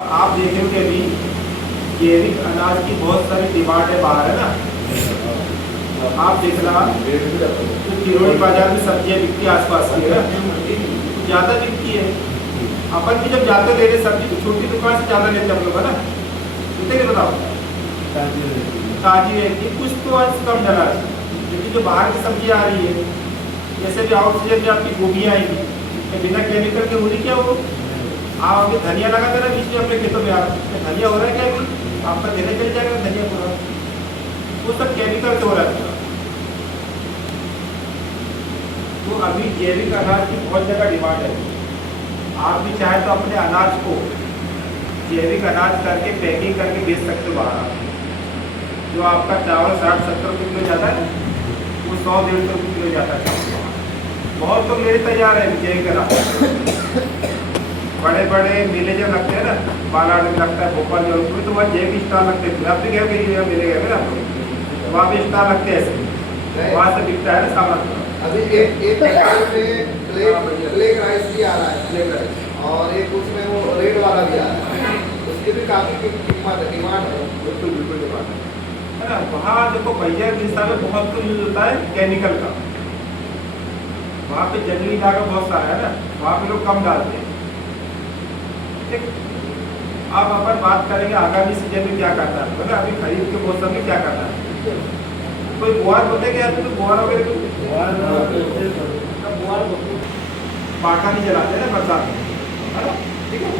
आप देखेंगे अभी जैविक अनाज की बहुत सारी डिमांड है बाहर, है ना। आप देखना तो किरोड़ी बाजार में सब्जियां बिकती है आसपास की, है ज़्यादा बिकती है। अपन भी जब जाते लेने सब्जी तो छोटी दुकान से ज़्यादा लेते हम लोग, है ना। कितने के बताओ ताजी रहती है, कुछ तो आज कम डला है। लेकिन जो बाहर की सब्जी आ रही है, जैसे भी आउट सीजन में आपकी गोभी आएगी तो बिना केमिकल के होनी क्या वो। आप अभी धनिया लगा देना बीच में अपने खेतों में, आप धनिया हो रहा है क्या अभी आपका देने चल जाएगा धनिया पूरा, वो सब केमिकल से हो रहा है पूरा। तो अभी जैविक अनाज की बहुत जगह डिमांड है। आप भी चाहे तो अपने अनाज को जैविक अनाज करके पैकिंग करके बेच सकते हो बाहर। जो आपका चावल 60-70 रुपये किलो जाता है वो 100-150 रुपये किलो जाता है। बहुत लोग मेरे तैयार है जैविक अनाज। बड़े बड़े मेले जब लगते हैं ना, बालाघाट में लगता है, भोपाल में, तो वहाँ जैविक स्टॉल लगते हैं। आप भी गए मेले गए ना, वहाँ पे स्टॉल लगते हैं ऐसे, वहाँ से बिकता है ना सामान। अभी एक ब्लैक राइस भी आ रहा है, ब्लैक राइस, और एक उसमें वो रेड वाला भी आ रहा है, उसकी भी काफ़ी कीमत है, डिमांड है। बिल्कुल बिल्कुल डिमांड है ना। वहाँ देखो भैया के हिसाब में बहुत कुछ यूज होता है केमिकल का। वहाँ पे जंगली इलाका बहुत सारा है ना, वहाँ पे लोग कम डालते हैं। अब अपन बात करेंगे आगामी सीजन में क्या करना है, मतलब अभी खरीफ के मौसम में क्या करना है। कोई गुआर बोलते क्या तो गुआर वगैरह पाठा नहीं जलाते ना बरसात में, है ना। ठीक है,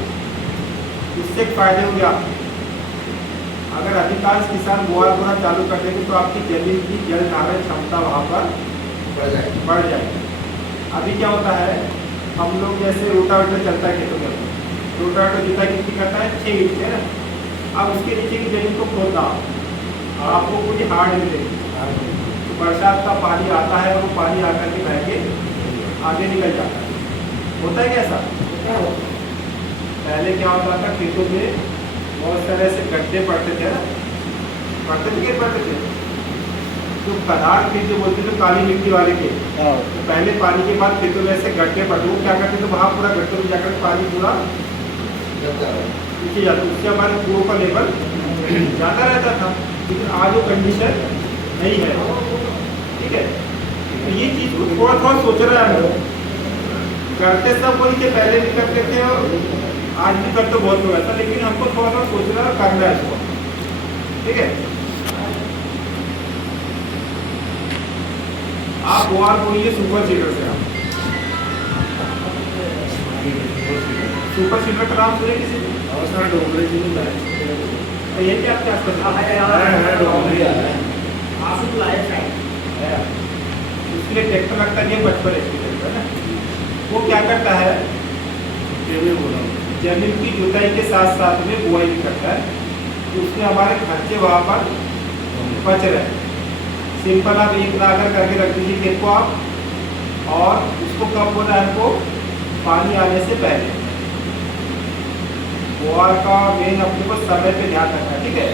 इससे फायदे होंगे आप अगर अधिकांश किसान गुआर बोना चालू कर देंगे तो आपकी जमीन की जल धारण क्षमता वहाँ पर बढ़ जाएगी। अभी क्या होता है, हम लोग जैसे रोटावेटर चलता है खेतों में, रोटावेटर जुताई कितनी करता है 6 इंच, है ना। अब उसके नीचे की जमीन को खोदना आपको कुछ हार्ड मिलेगी। तो बरसात का पानी आता है और वो पानी आकर के बह के आगे निकल जाता है। होता है कैसा, पहले क्या होता था खेतों में बहुत सारे ऐसे गड्ढे पड़ते थे ना, पड़ते थे तो कनाड़ खेत जो बोलते थे काली मिट्टी वाले के, तो पहले पानी के बाद खेतों में ऐसे गड्ढे पड़ते, वो क्या करते थे वहाँ पूरा गड्ढे में जाकर पानी पूरा नीचे जाता, उससे हमारे कुओं का लेवल ज़्यादा रहता था। लेकिन आज वो कंडीशन नहीं है, ठीक है। तो ये चीज़ को थोड़ा थोड़ा सोच रहा है, करते सब वही थे, पहले भी करते थे और आज भी करते बहुत लोग ऐसा, लेकिन हमको थोड़ा थोड़ा सोचना है, करना है इसको, ठीक है। आप गुआर बोलिए सुपर सीडर से, आप सुपर सीडर का नाम सुने किसी को? तो ये क्या क्या उसके लिए ट्रैक्टर लगता है 55 HP है ना। वो क्या करता है, जमीन की जुताई के साथ साथ में बुआई भी करता है, तो उसमें हमारे खर्चे वहाँ पर बच रहे हैं। सिंपल आप एक नागर करके रख दीजिए खेत को आप, और उसको कब बोला है हमको, पानी आने से पहले। गुआर का मेन अपने को समय पे ध्यान रखना है, ठीक है।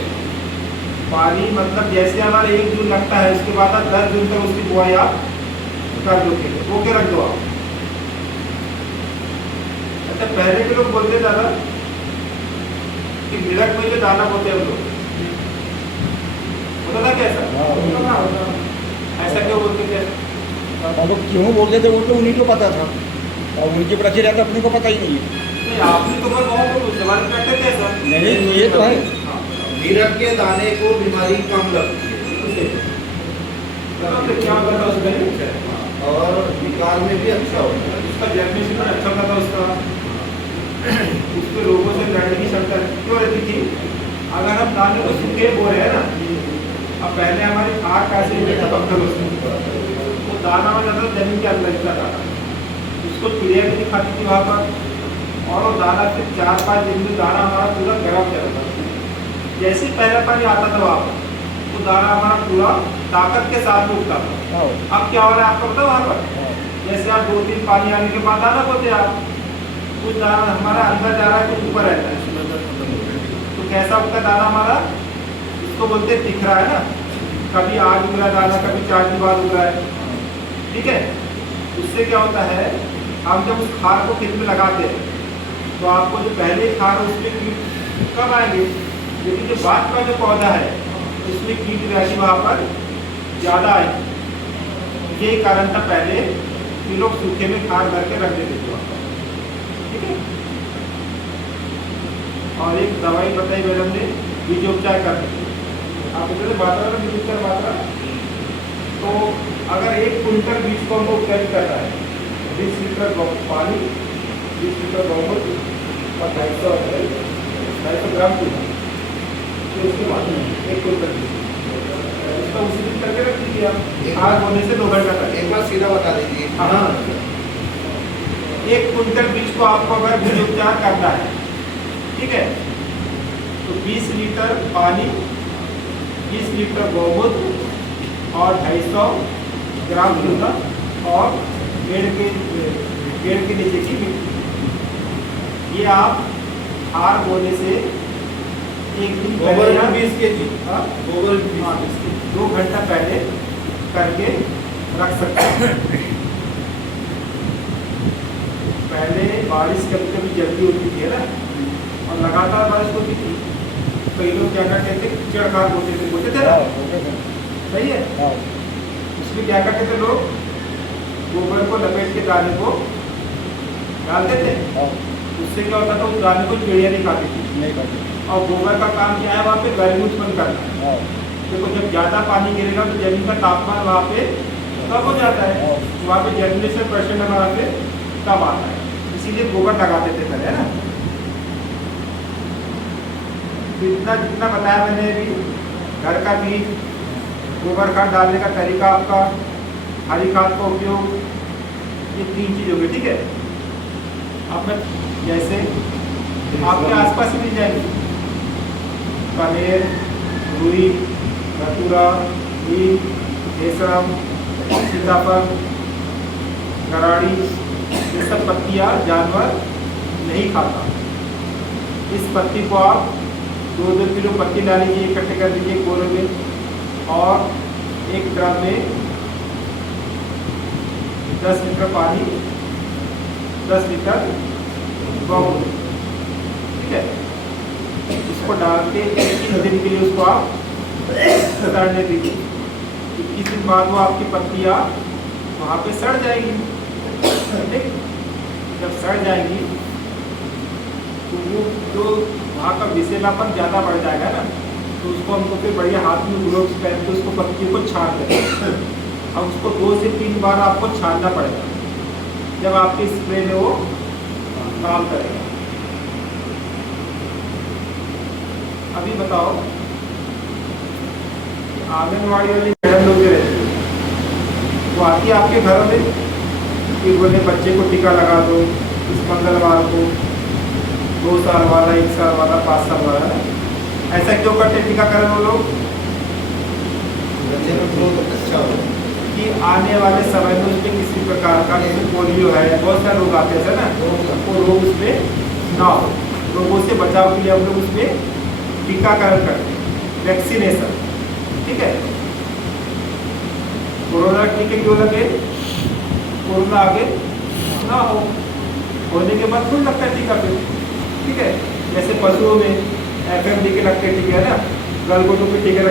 पानी मतलब जैसे हमारा 1 जून लगता है, उसके बाद आप 10 जून तक उसकी बुआई आप कर दो, वो के रख दो आप। अच्छा, पहले के लोग बोलते दादा कि मिड़क में जो दाना बोलते हैं हम लोग, होता था कैसा, ऐसा क्यों बोलते थे? हम लोग क्यों बोलते थे वो तो उन्हीं को पता था, और उनके पर रखे रहता अपने को पता ही नहीं है। नहीं, आपने तो मैं गाँव को इस्तेमाल करते थे ऐसा। नहीं, ये तो है। नीरज के दाने को बीमारी कम लगती है क्या होता था उसमें, और विकार में भी अच्छा होता है, उसका जर्मिनेशन भी अच्छा होता था उसका, उसके रोगों से लड़ने की क्षमता क्यों रहती थी। अगर हम दाने को सूखे बो रहे हैं ना, अब पहले हमारी आग कैसे था पत्थर, उसमें वो दाना में जाता जमीन के अंदर का दाना, उसको चिड़िया भी दिखाती थी वहाँ पर, और वो दाना फिर 4-5 दिन में दाना हमारा पूरा गर्म चलता था। जैसे पहला पानी आता था वहाँ पर, तो दाना हमारा पूरा ताकत के साथ में उगता था। अब क्या हो रहा है आपको पता वहाँ पर, जैसे आप 2-3 पानी आने के बाद दाना बोते आप, कुछ दाना हमारा अंदर जा रहा है, कुछ ऊपर रहता है। तो कैसा उगता दाना हमारा, इसको बोलते दिख रहा है ना, कभी आज उग रहा है दाना, कभी 4 दिन बाद उग रहा है, ठीक है। उससे क्या होता है, हम जब उस खाद को खेत में लगाते हैं तो आपको जो पहले खार है उसमें कीट कम आएंगे, लेकिन जो बाद का जो पौधा है उसमें कीट राशि वहाँ पर ज़्यादा आएगी। यही कारण था पहले कि लोग सूखे में खार भर के रख देते थे वहाँ पर, ठीक है। और एक दवाई बताई मैडम ने बीजोपचार करने की, आप बोलते मात्रा में बीजोपचार मात्रा, तो अगर 1 कुंटल बीज को हमको उपचारित करना है, 20 लीटर पानी, 20 लीटर गौमूत्र और 250 ग्राम चूना, तो उसके बाद 1 कुंटल बीज इसका उसी दिन करके रख दीजिए आप, आग होने से 2 घंटा तक। एक बार सीधा बता दीजिए। हाँ, 1 कुंटल बीज को आपको अगर बीजोपचार करना है, ठीक है, तो 20 लीटर पानी, 20 लीटर गौमूत्र और 250 ग्राम चूना और पेड़ के नीचे की मिट्टी, ये आप हार बोने से 1 दिन गोबर या 20 kg, गोबर 20 kg 2 घंटा पहले करके रख सकते हैं। पहले बारिश कभी कभी जल्दी होती थी ना, और लगातार बारिश होती थी, कई लोग क्या करते थे, कीचड़ खार बोलते थे ना, सही है। उसमें क्या करते थे लोग, गोबर को लपेट के दाने को डालते थे, उससे क्या होता था, उस दाने को चिड़िया नहीं खाती थी। और गोबर का काम क्या है, वहाँ पे गर्मी उत्पन्न करना। देखो जब ज़्यादा पानी गिरेगा तो जमीन का तापमान वहाँ पे कम हो जाता है, तो वहाँ पे जर्मिनेशन परसेंट हमारा पे कम आता है, इसीलिए गोबर लगाते थे पहले, है ना। जितना जितना बताया मैंने अभी, घर का बीज, गोबर खाद डालने का तरीका आपका, हरी खाद का उपयोग, ये 3 चीज़ हो गई, ठीक है। अब मैं जैसे आपके आसपास ही मिल जाएंगे, कनेर, रुई, धतूरा, नीम, केसरम, सीताफल, गराड़ी, ये सब पत्तियाँ जानवर नहीं खाता। इस पत्ती को आप 2-2 किलो पत्ती डाल लीजिए, इकट्ठे कर लीजिए कोरे में, और 1 ड्रम में 10 लीटर पानी, 10 लीटर गौमूत्र, ठीक है, इसको डाल के 21 दिन के लिए उसको आप सड़ने दीजिए। 21 दिन बाद वो आपकी पत्तियाँ वहाँ पे सड़ जाएगी, ठीक। जब सड़ जाएगी तो वो जो वहाँ का विषैलापन ज़्यादा बढ़ जाएगा ना, तो उसको हमको फिर बढ़िया हाथ में ग्लोव्स पहन के उसको पत्तियों को छान दें। अब उसको 2 से 3 बार आपको छानना पड़ेगा, जब आपके स्प्रे में वो काम करेगा। अभी बताओ, आंगनवाड़ी वाली मैडम लोग जो रहती है, वो आती है आपके घरों में कि बोले बच्चे को टीका लगा दो इस मंगलवार को, 2 साल वाला, 1 साल वाला, 5 साल वाला, है ऐसा क्यों करते टीकाकरण वो लोग? बच्चे का ग्रोथ अच्छा हो, कि आने वाले समय में उसमें किसी प्रकार का, जैसे पोलियो है, बहुत सारे रोग आते हैं ना, वो रोग उसमें ना हो, रोगों से बचाव के लिए हम लोग उसमें टीकाकरण करते हैं, वैक्सीनेशन, ठीक है। कोरोना टीके क्यों लगे? कोरोना आगे ना हो, होने के बाद खुद लगता है टीका पे, ठीक है। जैसे पशुओं में FMD के लगते टीके है ना, गलघोटू के टीके